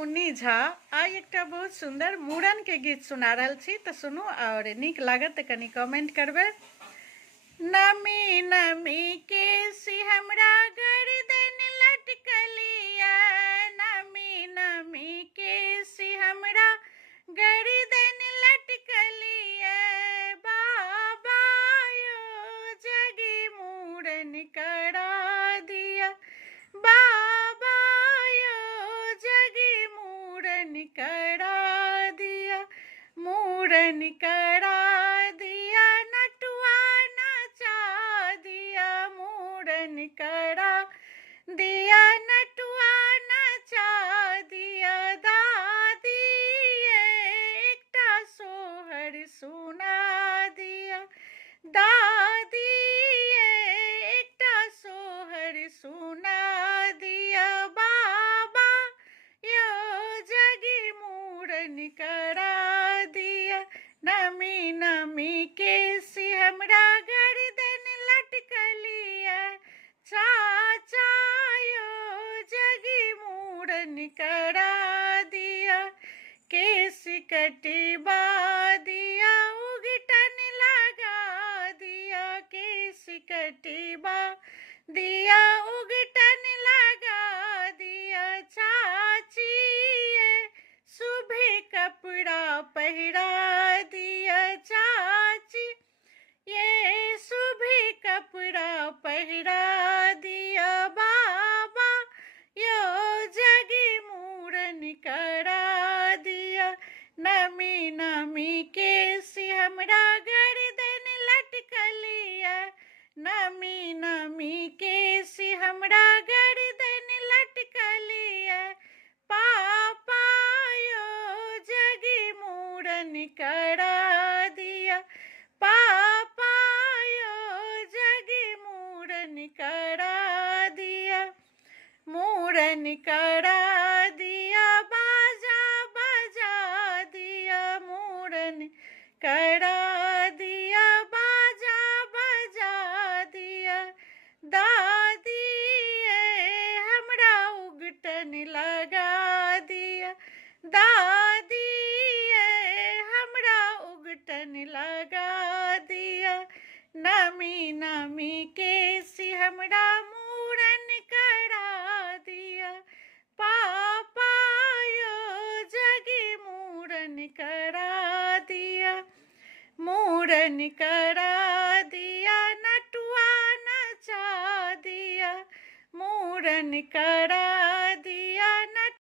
मुन्नी झा आई एक बहुत सुंदर मूड़न के गीत सुना रहा छी तो सुनू और निक लागत तो कनी कमेंट करबे। नमी नमी केसी हमरा गर्दन लटकलिया, नमी नमी केसी हमरा गर्दन लटकलिया, बाबा यो जगी मूड़न करा दिया, बाबा यो जगी मूड़न करा दिया, मूड़न करा दिया, नटुआ नचा दिया, मूड़न करा दिया, नटुआ नचा दिया, दादी एकटा सोहर सुना दिया, दादी एकटा सोहर सुना दिया, बाबा यो जगी मूड़न करा दिया, नमी नमी केसी हमरा गर्दन लटकलिया, चाचा यो जगी मूड़न करा दिया, केसी कटिबा दिया, उगटन लगा दिया, केसी कटिबा दिया, उगटन लगा दिया, चाची सुबह कपड़ा पहरा दिया, चाची ये सुबह कपड़ा पहरा दिया, बाबा यो जगी मूड़न करा दिया, नमी नमी केसी हमरा गर्दन लटकलिया, नमी नमी केसी हमरा गर्दन लटकलिया, पापा यो जगी मूड़न करा दिया, पापा यो जगी मूड़न करा दिया, मूड़न करा दिया, बाजा बजा दिया, मूड़न करा दिया, बाजा बजा दिया, दादी हमरा उगटन लगा दिया, दादी हमरा उगटन लगा दिया, नमी नमी केसी हमरा मूड़न करा दिया, पापा यो जगी मूड़न करा दिया, मूड़न करा दिया, नटुआ नचा दिया, मूड़न करा दिया।